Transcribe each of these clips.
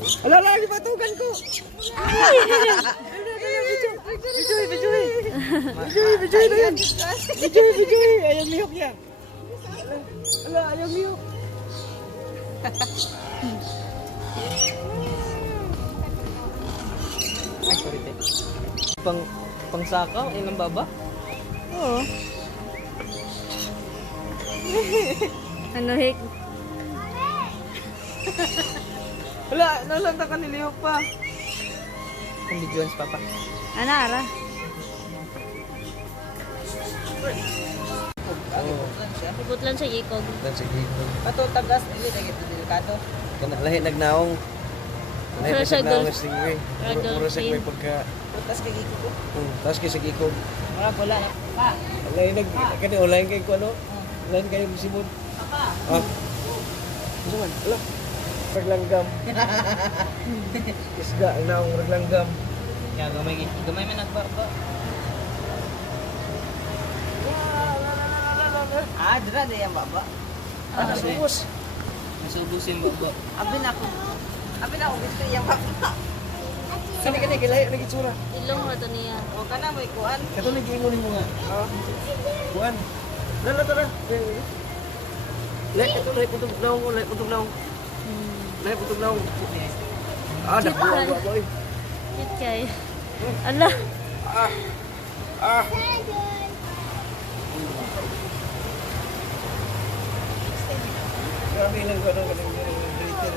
Ala, lagi batugan ko. Bijoy. Ayaw mihok niya. Ala, ayaw mihok. Ay, sorry, te. Pangsakaw? Ilang baba? Oo. Ano, Hik? Wala, nalanta ka nilihok pa. Ang videos, papa. Ano, Ara? Putlan sa ikog. Dan sige. Ato, tagas, dili, nagito, delikado. Kana lahi nagnaong. Lahi Sa nagnaong dol- sa stingray. Puro sa may pagka. Tagas kay Iko ko. Tapos kay sa gikog. Wala na. Pa. Lahi kani online kay ko ano? Online kay simod. Papa. Ah. Ano man? Ala. Raglanggam. Isda ang naong raglanggam. Ya, gamay man nagbaba. Ah, dira na yung baba. Ah, subos. Nasubos yung baba. Abi na ako gusto yung baba. Kani lahi lagi tsura. Ilong mo ito niya. O ka na, may kuhan. Kato lagi ingon mo nga. Kuan. Lala tara. Lahi ito lahi putog naong, lahi putog naong. Lahi putog naong. Ah, dako boy. Cute kay. Ala. Ah. Grabe lang ko nung glitter.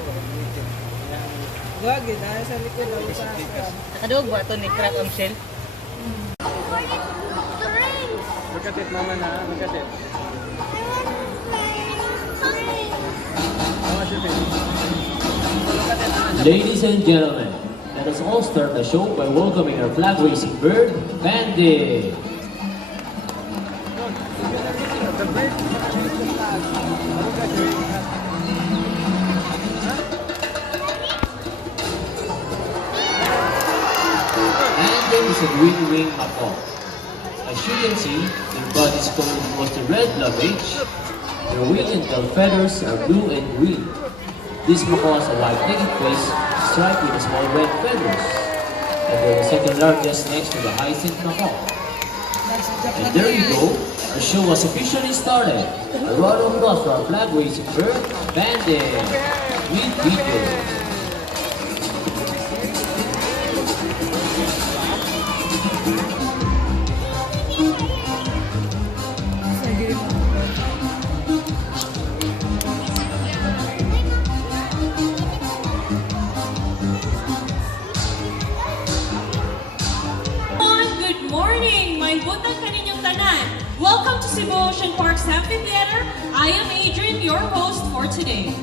Gagi, na sa likod daw sa nakadug ba ito ni crack ang shell? Magkatit mama na, magkatit. Ladies and gentlemen, let us all start the show by welcoming our flag-raising bird, Bandit. Bandit is a green-winged macaw. As you can see, their body's coated with the red plumage. Their wing and tail feathers are blue and green. These macaws are white-legged fish striped with small red feathers. And they're the second largest next to the hyacinth macaw. And there you go, our show was officially started. A round of applause for our flag-raising bird, Bandit. With video. Good morning, my butang kaninyong tanan. Welcome to Cebu Ocean Park's Amphitheater. I am Adrian, your host for today.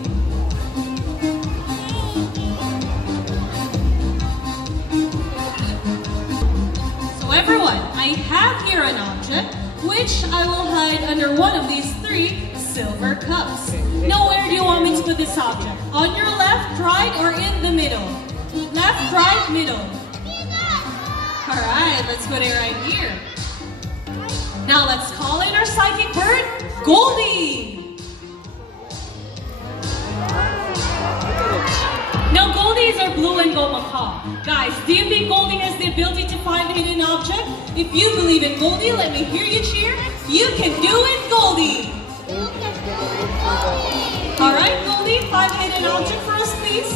So everyone, I have here an object which I will hide under one of these 3 silver cups. Now, where do you want me to put this object? On your left, right, or in the middle? Left, right, middle. Alright, let's put it right here. Now let's call in our psychic bird, Goldie! Now Goldies are blue and gold macaw. Guys, do you think Goldie has the ability to find a hidden object? If you believe in Goldie, let me hear you cheer. You can do it, Goldie! Alright, Goldie, find a hidden object for us, please.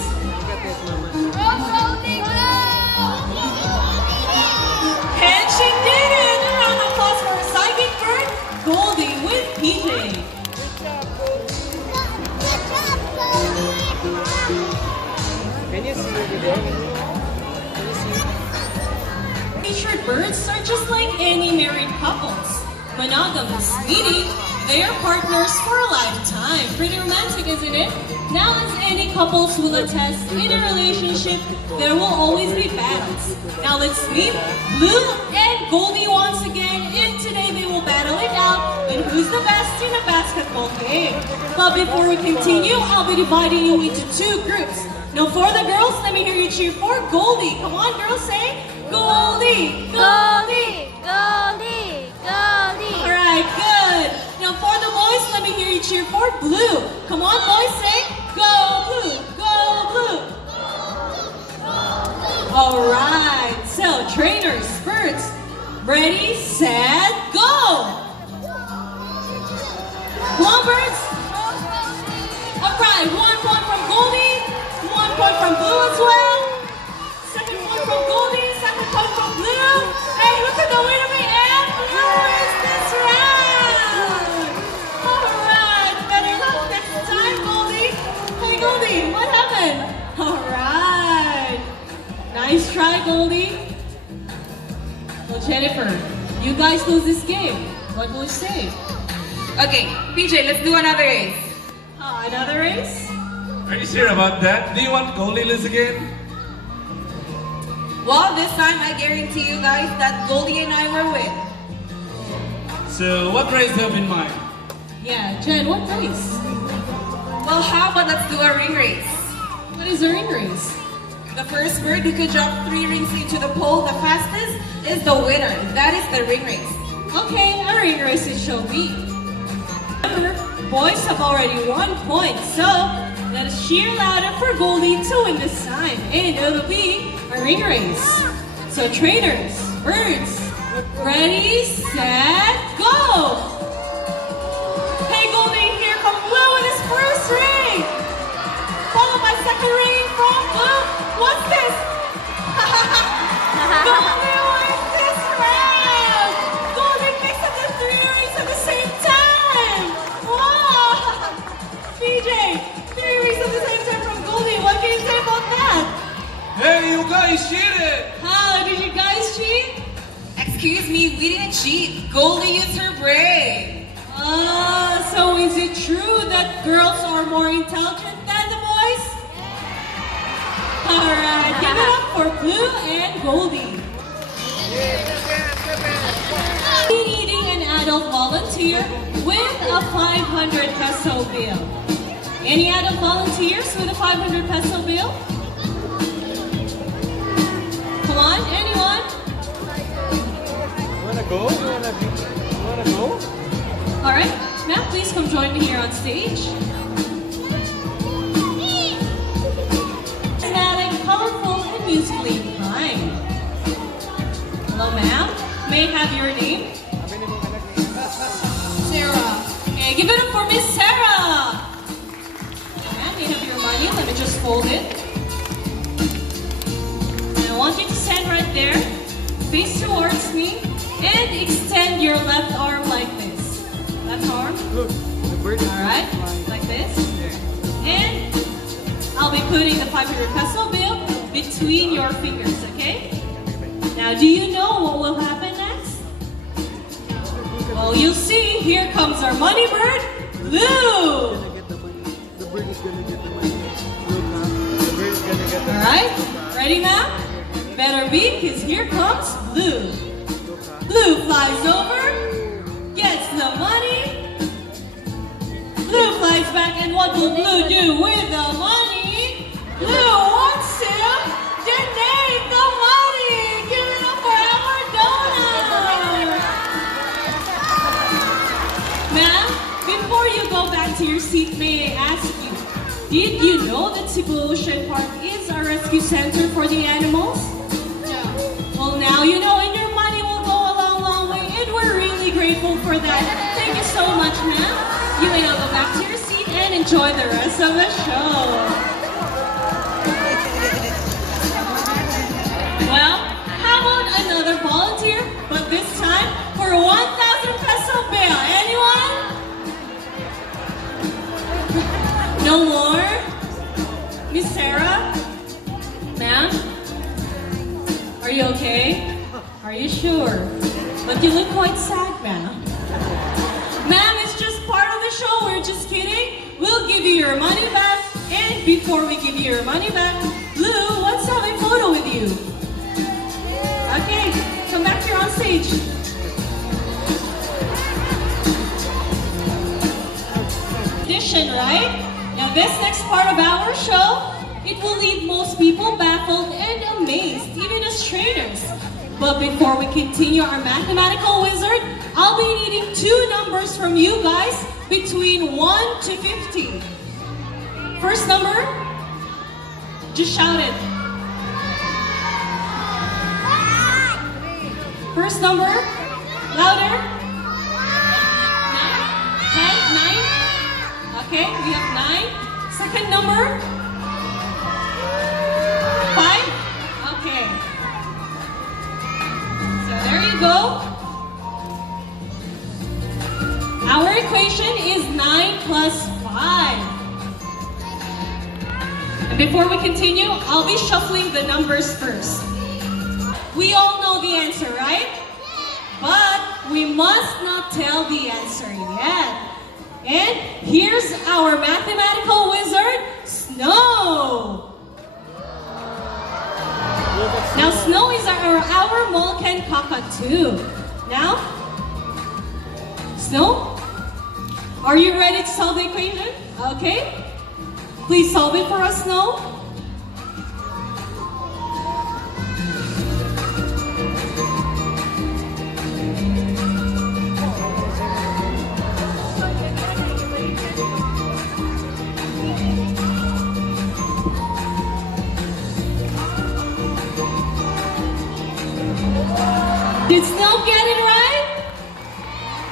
And she did it! A round of applause for her psychic bird, Goldie with PJ. Can you see the video? Featured birds are just like any married couples. Monogamous, meaning they are partners for a lifetime. Pretty romantic, isn't it? Now, as any couples will attest, in a relationship, there will always be battles. Now, let's meet Blue and Goldie once again, and today they will battle it out in who's the best in a basketball game. But before we continue, I'll be dividing you into 2 groups. Now, for the girls, let me hear you cheer for Goldie. Come on, girls, say Goldie! Goldie! Goldie! Goldie! Alright, good. Now for the boys, let me hear you cheer for Blue. Come on, boys, say Go Blue! Go Blue! Alright, so trainers, birds, ready, set, go! Come on, birds. Alright, 1 point from Goldie, 1 point from Blue as well. Second point from Goldie, second point from Blue. Hey, look at the winner, and Blue wins this round! Alright, better luck next time, Goldie. Hey, Goldie, what happened? Alright. Nice try, Goldie. So, Jennifer, you guys lose this game. What will you say? Okay, PJ, let's do another race. Another race? Are you sure about that? Do you want Goldie lose again? Well, this time I guarantee you guys that Goldie and I will win. So, what race do you have in mind? Yeah, Jen, what race? Well, how about let's do a ring race? What is a ring race? The first bird who could drop 3 rings into the pole the fastest is the winner. That is the ring race. Okay, a ring race it shall be. Remember, boys have already 1 point, so let us cheer louder for Goldie to win this time. And it'll be a ring race. So trainers, birds, ready, set, go! Hey Goldie, here comes Blue with his first ring! Followed by second ring from Blue. What's this? Goldie wins this round! Goldie picks up the 3 rings at the same time! Wow! PJ, 3 rings at the same time from Goldie. What can you say about that? Hey, you guys cheated! How did you guys cheat? Excuse me, we didn't cheat. Goldie used her brain. So is it true that girls are more intelligent than the boys? Alright, give it up for Blue and Goldie. We needing an adult volunteer with a 500 peso bill. Any adult volunteers with a 500 peso bill? Come on, anyone? Wanna go? Wanna go? Alright, now please come join me here on stage. Dramatic, colorful, and musically inclined. Hello, ma'am. May I have your name? Sarah. Okay, give it up for Miss Sarah. Ma'am, may I have your money? Let me just fold it. And I want you to stand right there, face towards me, and extend your left arm like this. Left arm. Look, the bird. Alright, like this. And I'll be putting the 500 peso bill between your fingers, okay? Now, do you know what will happen next? Well, you'll see. Here comes our money bird, Blue. The bird is gonna get the money. Look, ma'am. The bird is gonna get the money. Alright, ready, ma'am? Better be, because here comes Blue. Blue flies over, gets the money. Blue flies back, and what will Blue do with the money? Blue wants to donate the money. Give it up for our donor. Ma'am, before you go back to your seat, may I ask you, did you know that Cebu Ocean Park is a rescue center for the animals? Well, now you know, and your money will go a long, long way, and we're really grateful for that. Thank you so much, ma'am. You may now go back to your seat and enjoy the rest of the show. Well, how about another volunteer, but this time for 1,000 peso bill? Anyone? No more? Miss Sarah? Ma'am? Are you okay? Are you sure? But you look quite sad, ma'am. Ma'am, it's just part of the show. We're just kidding. We'll give you your money back. And before we give you your money back, Blue, let's have a photo with you. Okay, come back here on stage. Audition, right? Now this next part of our show, it will leave most people baffled and amazed, even as trainers. But before we continue our mathematical wizard, I'll be needing 2 numbers from you guys between 1 to 50. First number, just shout it. First number, louder. 9? Okay, we have 9. Second number, 5. Okay. So there you go. Our equation is 9 plus 5. And before we continue, I'll be shuffling the numbers first. We all know the answer, right? But we must not tell the answer yet. And here's our mathematical wizard, Snow. Now, Snow is our Molcan cockatoo. Now, Snow, are you ready to solve the equation? Okay. Please solve it for us, Snow. Did Snow get it right?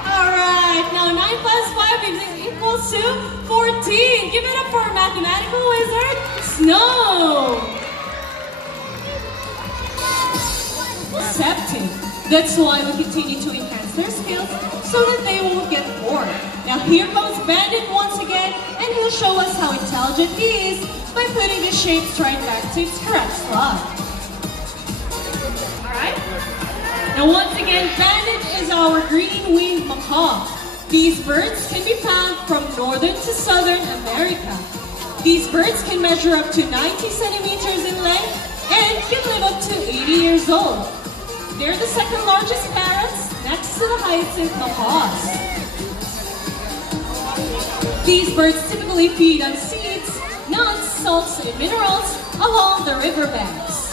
Alright, now 9 plus 5 is equals to 14. Give it up for our mathematical wizard, Snow. Receptive. That's why we continue to enhance their skills so that they won't get bored. Now here comes Bandit once again, and he'll show us how intelligent he is by putting the shapes right back to its correct slot. Alright? Now once again, Bandit is our green-winged macaw. These birds can be found from northern to southern America. These birds can measure up to 90 centimeters in length and can live up to 80 years old. They're the second largest parrots next to the hyacinth macaws. These birds typically feed on seeds, nuts, salts, and minerals along the riverbanks.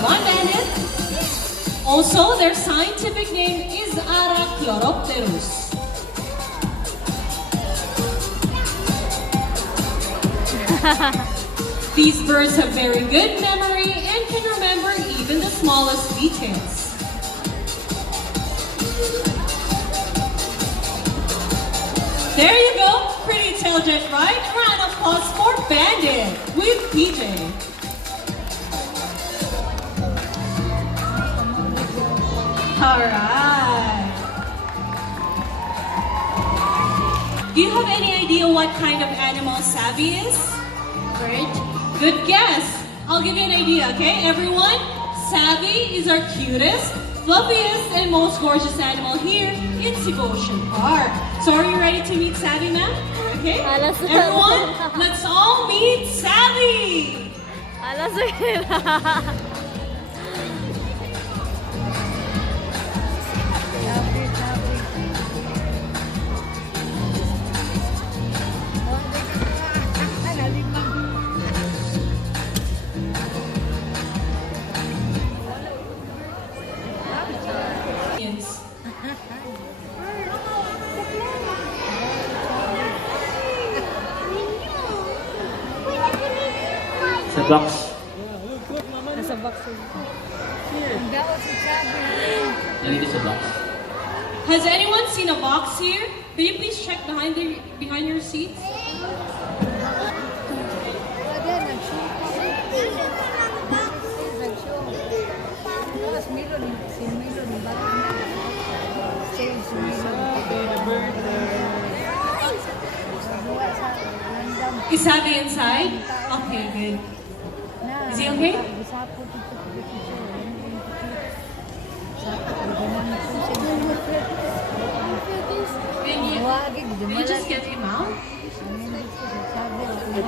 One Bandit. Also, their scientific name is Arachloropterus. These birds have very good memory and can remember even the smallest details. There you go, pretty intelligent, right? A round of applause for Bandit with PJ. Alright. Do you have any idea what kind of animal Savvy is? Great. Good guess. I'll give you an idea, okay, everyone? Savvy is our cutest, fluffiest, and most gorgeous animal here in Cebu Ocean Park. So are you ready to meet Savvy, ma'am? Okay? Everyone, let's all meet Savvy! Sa box. Nasa box yun. Nalito sa box. Has anyone seen a box here? Can you please check behind your seats? Is Savvy inside? Okay, good. Is he okay? Can you just get him out? There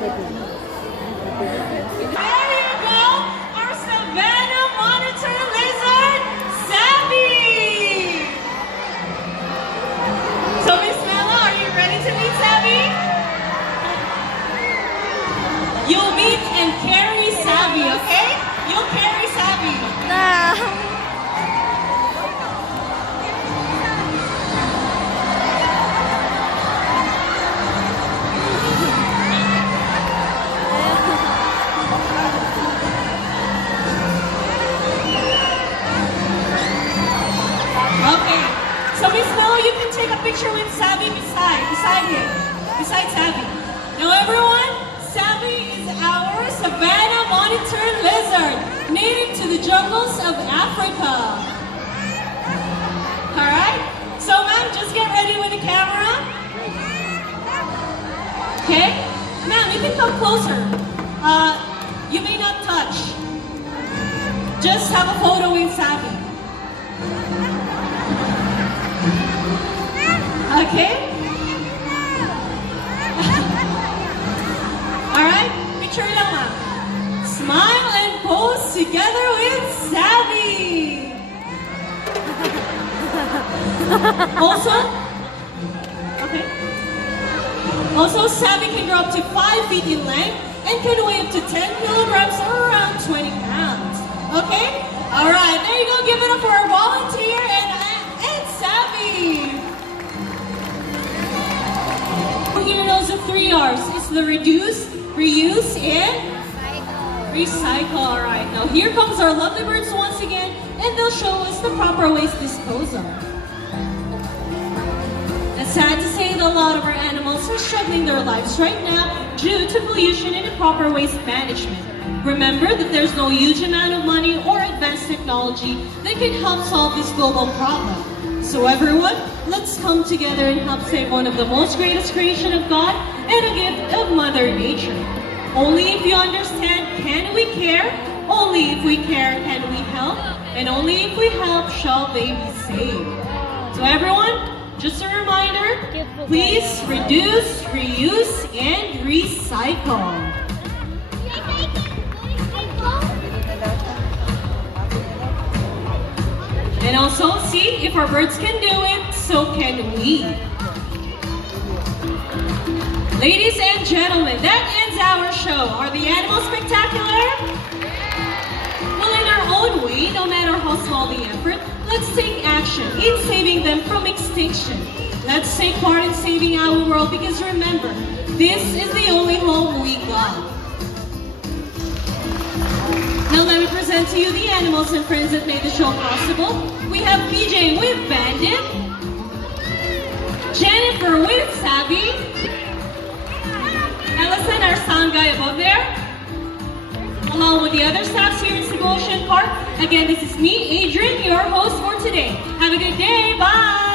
you go! Our Savannah monitor lizard, Savvy! So Miss Mela, are you ready to meet Savvy? You'll meet and carry Savvy, okay? You'll carry Savvy. besides Savvy. Now everyone, Savvy is our Savannah monitor lizard, native to the jungles of Africa. Alright? So ma'am, just get ready with the camera. Okay? Ma'am, you can come closer. You may not touch. Just have a photo with Savvy. Okay? Alright? Picture lang ma'am. Smile and pose together with Savvy. Also, okay. Also, Savvy can grow up to 5 feet in length and can weigh up to 10 kilograms or around 20 pounds. Okay? Alright, there you go. Give it up for our volunteer and Savvy. Heroes of 3 R's. It's the reduce, reuse, and recycle. Alright, now here comes our lovely birds once again, and they'll show us the proper waste disposal. It's sad to say that a lot of our animals are struggling their lives right now due to pollution and improper waste management. Remember that there's no huge amount of money or advanced technology that can help solve this global problem. So everyone, let's come together and help save one of the most greatest creation of God and a gift of Mother Nature. Only if you understand can we care, only if we care can we help, and only if we help shall they be saved. So everyone, just a reminder, please reduce, reuse, and recycle. And also, see, if our birds can do it, so can we. Ladies and gentlemen, that ends our show. Are the animals spectacular? Well, in our own way, no matter how small the effort, let's take action in saving them from extinction. Let's take part in saving our world because remember, this is the only home we got. Now let me present to you the animals and friends that made the show possible. We have PJ with Bandit, Jennifer with Savvy, Ellison, our sound guy above there, along with the other staffs here in Cebu Ocean Park. Again, this is me, Adrian, your host for today. Have a good day. Bye.